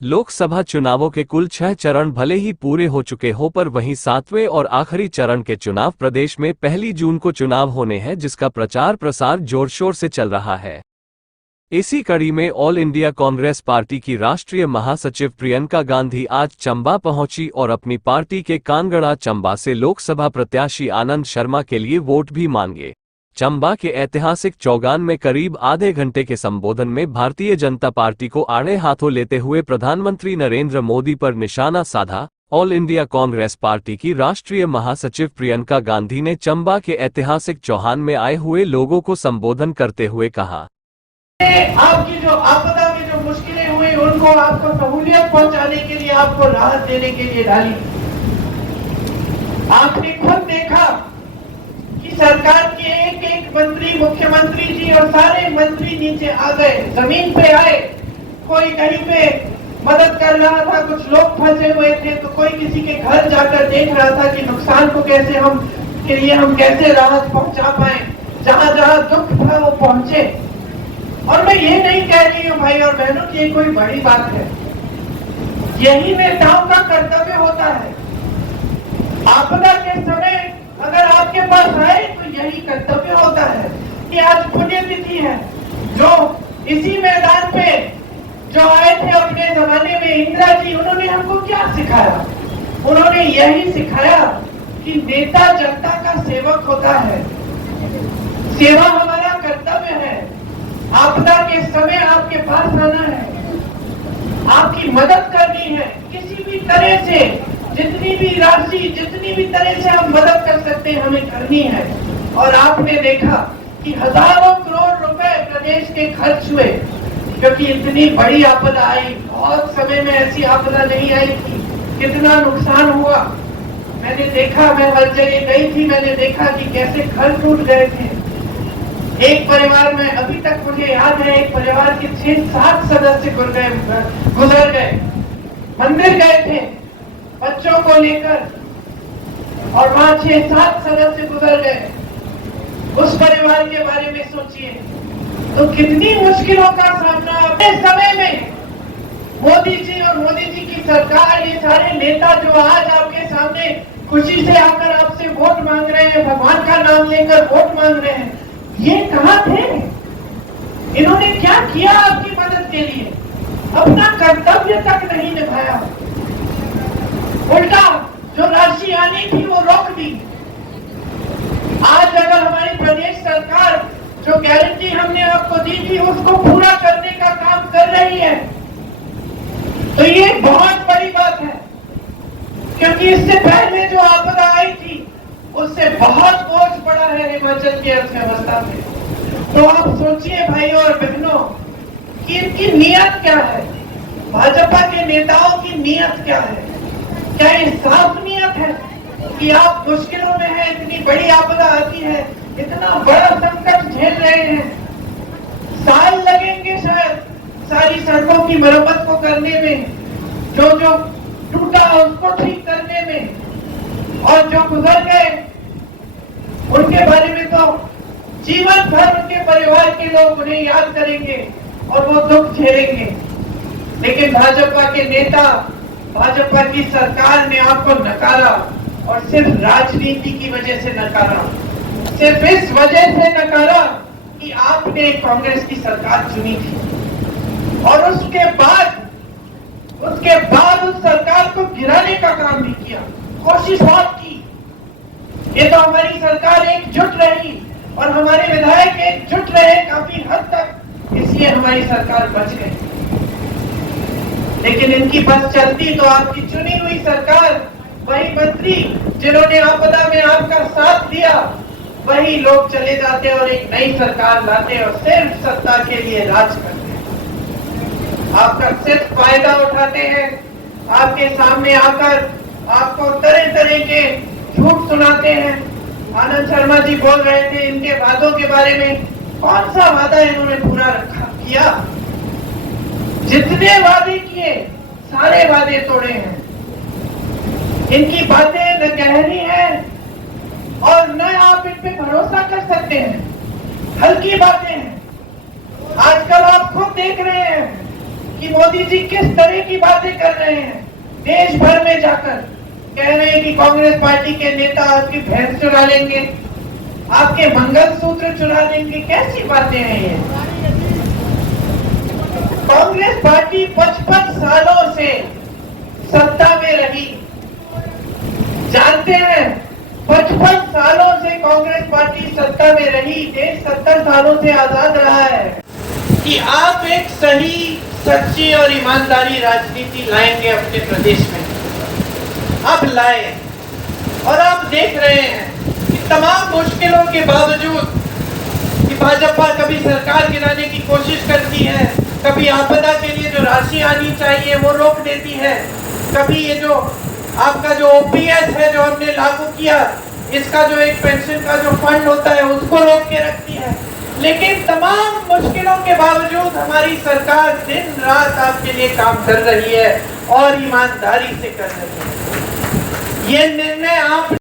लोकसभा चुनावों के कुल 6 चरण भले ही पूरे हो चुके हो, पर वहीं 7वें और आखिरी चरण के चुनाव प्रदेश में 1 जून को चुनाव होने हैं, जिसका प्रचार प्रसार जोर शोर से चल रहा है। इसी कड़ी में ऑल इंडिया कांग्रेस पार्टी की राष्ट्रीय महासचिव प्रियंका गांधी आज चंबा पहुंची और अपनी पार्टी के कांगड़ा चंबा से लोकसभा प्रत्याशी आनंद शर्मा के लिए वोट भी मांगे। चंबा के ऐतिहासिक चौगान में करीब आधे घंटे के संबोधन में भारतीय जनता पार्टी को आड़े हाथों लेते हुए प्रधानमंत्री नरेंद्र मोदी पर निशाना साधा। ऑल इंडिया कांग्रेस पार्टी की राष्ट्रीय महासचिव प्रियंका गांधी ने चंबा के ऐतिहासिक चौहान में आए हुए लोगों को संबोधन करते हुए कहा, आपकी जो आपदा में जो मुश्किलें हुई उनको आपको सहूलियत पहुंचाने के लिए, आपको राहत देने के लिए डाली। आपने खुद देखा कि सरकार के एक एक मंत्री, मुख्यमंत्री जी और सारे मंत्री नीचे आ गए, जमीन पे आए। कोई कहीं पे मदद कर रहा था, कुछ लोग फंसे हुए थे तो कोई किसी के घर जाकर देख रहा था कि नुकसान को कैसे हम कैसे राहत पहुंचा पाए। जहां जहां दुख था वो पहुंचे। और मैं ये नहीं कह रही हूँ भाई और बहनों की ये कोई बड़ी बात है, यही नेताओं का कर्तव्य होता है। आपदा के समय अगर आपके पास आए तो यही कर्तव्य होता है कि आज पुण्यतिथि है, जो इसी मैदान पे जो आए थे अपने जमाने में इंदिरा जी, उन्होंने हमको क्या सिखाया? उन्होंने यही सिखाया कि नेता जनता का सेवक होता है, सेवा हमारा कर्तव्य है। आपदा के समय आपके पास आना है, आपकी मदद करनी है, किसी भी तरह से, जितनी भी राशि, जितनी भी तरह से हम मदद कर सकते हैं हमें करनी है। और आपने देखा कि हजारों करोड़ रुपए प्रदेश के खर्च हुए, क्योंकि इतनी बड़ी आपदा आई। बहुत समय में ऐसी आपदा नहीं आई थी, कितना नुकसान हुआ। मैंने देखा, मैं हर जगह गई थी, मैंने देखा कि कैसे घर टूट गए थे। एक परिवार में अभी तक मुझे याद है, एक परिवार के 6-7 सदस्य गुजर गए। मंदिर गए थे बच्चों को लेकर और वहां 6-7 सदस्य गुजर गए। उस परिवार के बारे में सोचिए तो कितनी मुश्किलों का सामना अपने समय में मोदी जी और मोदी जी की सरकार, ये सारे नेता जो आज आपके सामने खुशी से आकर आपसे वोट मांग रहे हैं, भगवान का नाम लेकर वोट मांग रहे हैं, ये कहां थे? इन्होंने क्या किया आपकी मदद के लिए? अपना कर्तव्य तक नहीं निभाया, उल्टा जो राशि आनी थी वो रोक दी। आज अगर हमारी प्रदेश सरकार जो गारंटी हमने आपको दी थी उसको पूरा करने का काम कर रही है, तो ये बहुत बड़ी बात है, क्योंकि इससे पहले जो आपदा आई थी उससे बहुत बोझ पड़ा है हिमाचल की अर्थव्यवस्था पे। तो आप सोचिए भाई और बहनों कि इनकी नियत क्या है, भाजपा के नेताओं की नियत क्या है? क्या ये साफ नियत है कि आप मुश्किलों में हैं, इतनी बड़ी आपदा आती है, इतना बड़ा संकट झेल रहे हैं, साल लगेंगे शायद सारी सड़कों की मरम्मत को करने में, जो जो टूटा उसको ठीक करने में, और जो गुजर गए उनके बारे में तो जीवन भर उनके परिवार के लोग उन्हें याद करेंगे और वो दुख झेलेंगे। लेकिन भाजपा के नेता, भाजपा की सरकार ने आपको नकारा, और सिर्फ राजनीति की वजह से नकारा, सिर्फ इस वजह से नकारा कि आपने कांग्रेस की सरकार चुनी थी और उसके बाद उस सरकार को गिराने का काम भी किया, कोशिश बहुत की। ये तो हमारी सरकार एकजुट रही और हमारे विधायक एकजुट रहे काफी हद तक, इसलिए हमारी सरकार बच गई। लेकिन इनकी बस चलती तो आपकी चुनी हुई सरकार, वही मंत्री जिन्होंने आपदा में आपका साथ दिया, वही लोग चले जाते और एक नई सरकार लाते और सिर्फ सत्ता के लिए राज करते, आपका सिर्फ फायदा उठाते हैं, आपके सामने आकर आपको तरह तरह के झूठ सुनाते हैं। आनंद शर्मा जी बोल रहे थे इनके वादों के बारे में, कौन सा वादा इन्होंने पूरा किया? जितने वादे किए सारे वादे तोड़े हैं। इनकी बातें न गहरी हैं और न आप इन पे भरोसा कर सकते हैं, हल्की बातें हैं। आजकल आप खुद देख रहे हैं कि मोदी जी किस तरह की बातें कर रहे हैं। देश भर में जाकर कह रहे हैं कि कांग्रेस पार्टी के नेता आपकी भैंस चुरा लेंगे, आपके मंगलसूत्र चुरा लेंगे। कैसी बातें हैं ये। कांग्रेस पार्टी 55 सालों से सत्ता में रही। जानते हैं 55 सालों से कांग्रेस पार्टी सत्ता में रही, देश 70 सालों से आजाद रहा है कि आप एक सही, सच्ची और ईमानदारी राजनीति लाएंगे अपने प्रदेश में। अब लाए और आप देख रहे हैं कि तमाम मुश्किलों के बावजूद कि भाजपा कभी सरकार गिराने की कोशिश करती है, कभी आपदा के लिए जो राशि आनी चाहिए वो रोक देती है, कभी ये जो आपका जो ओपीएस है जो हमने लागू किया, इसका जो एक पेंशन का जो फंड होता है उसको रोक के रखती है। लेकिन तमाम मुश्किलों के बावजूद हमारी सरकार दिन रात आपके लिए काम कर रही है और ईमानदारी से कर रही है। ये निर्णय आप